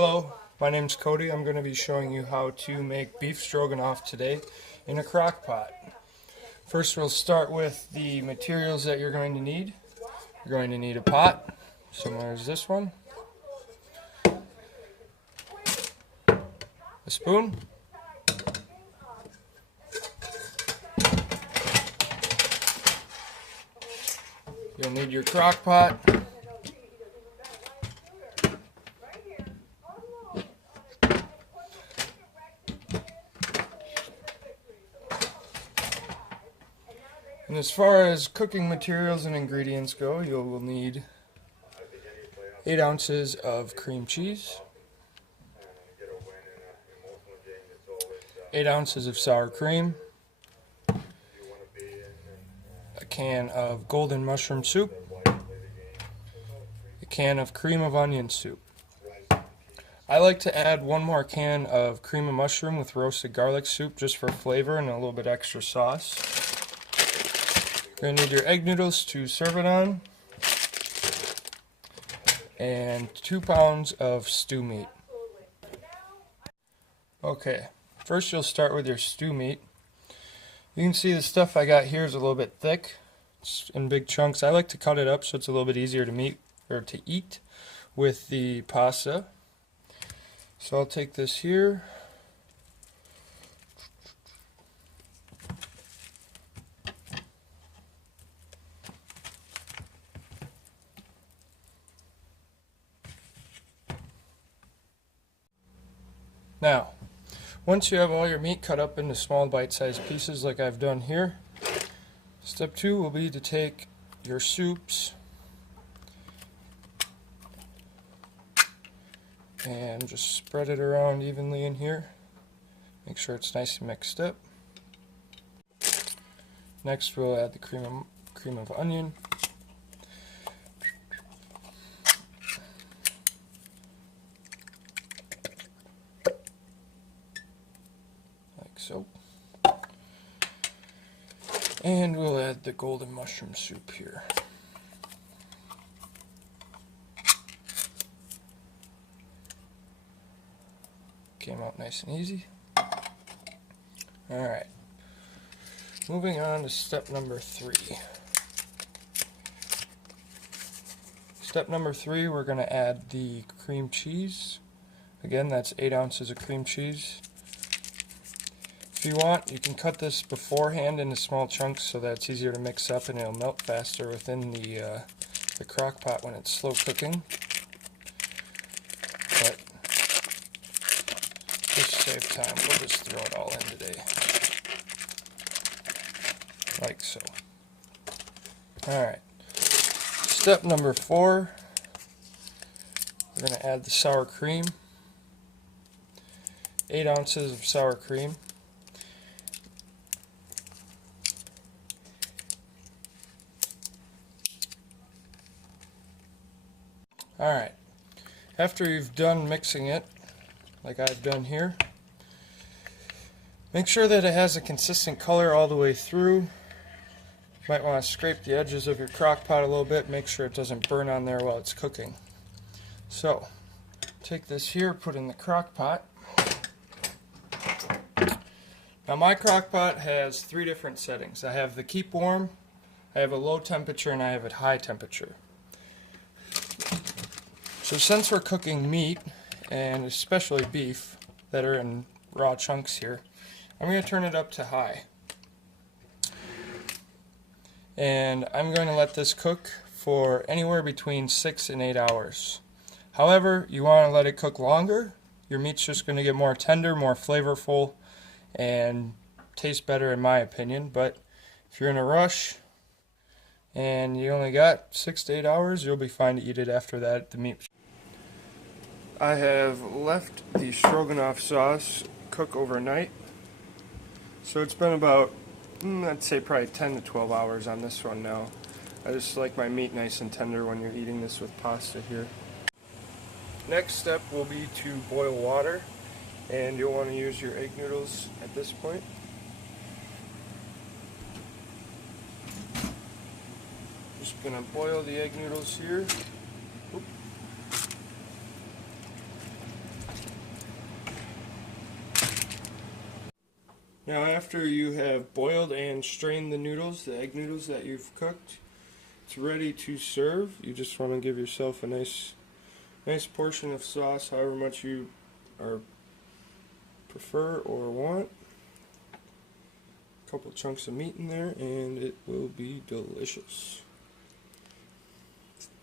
Hello, my name's Cody. I'm going to be showing you how to make beef stroganoff today in a crock pot. First we'll start with the materials that you're going to need. You're going to need a pot, similar as this one, a spoon, you'll need your crock pot, and as far as cooking materials and ingredients go, you will need 8 ounces of cream cheese, 8 ounces of sour cream, a can of golden mushroom soup, a can of cream of onion soup. I like to add one more can of cream of mushroom with roasted garlic soup just for flavor and a little bit extra sauce. You're going to need your egg noodles to serve it on, and 2 pounds of stew meat. Okay, first you'll start with your stew meat. You can see the stuff I got here is a little bit thick. It's in big chunks. I like to cut it up so it's a little bit easier to eat with the pasta. So I'll take this here. Now, once you have all your meat cut up into small bite-sized pieces like I've done here, step 2 will be to take your soups and just spread it around evenly in here. Make sure it's nice and mixed up. Next we'll add the cream of onion. So, and we'll add the golden mushroom soup here. Came out nice and easy. Alright, moving on to step number 3. Step number 3, we're going to add the cream cheese. Again, that's 8 ounces of cream cheese. If you want, you can cut this beforehand into small chunks so that it's easier to mix up and it'll melt faster within the crock pot when it's slow cooking. But just to save time, we'll just throw it all in today. Like so. Alright. Step number 4, we're going to add the sour cream. 8 ounces of sour cream. Alright, after you've done mixing it, like I've done here, make sure that it has a consistent color all the way through. You might want to scrape the edges of your crock pot a little bit, make sure it doesn't burn on there while it's cooking. So, take this here, put in the crock pot. Now my crock pot has 3 different settings. I have the keep warm, I have a low temperature, and I have a high temperature. So since we're cooking meat, and especially beef, that are in raw chunks here, I'm going to turn it up to high. And I'm going to let this cook for anywhere between 6 and 8 hours. However, you want to let it cook longer. Your meat's just going to get more tender, more flavorful, and taste better in my opinion. But if you're in a rush, and you only got 6 to 8 hours, you'll be fine to eat it after that. The meat. I have left the stroganoff sauce cook overnight, so it's been about, I'd say probably 10 to 12 hours on this one now. I just like my meat nice and tender when you're eating this with pasta here. Next step will be to boil water, and you'll want to use your egg noodles at this point. Just going to boil the egg noodles here. Oop. Now after you have boiled and strained the noodles, the egg noodles that you've cooked, it's ready to serve. You just want to give yourself a nice portion of sauce, however much you prefer or want. A couple chunks of meat in there, and it will be delicious.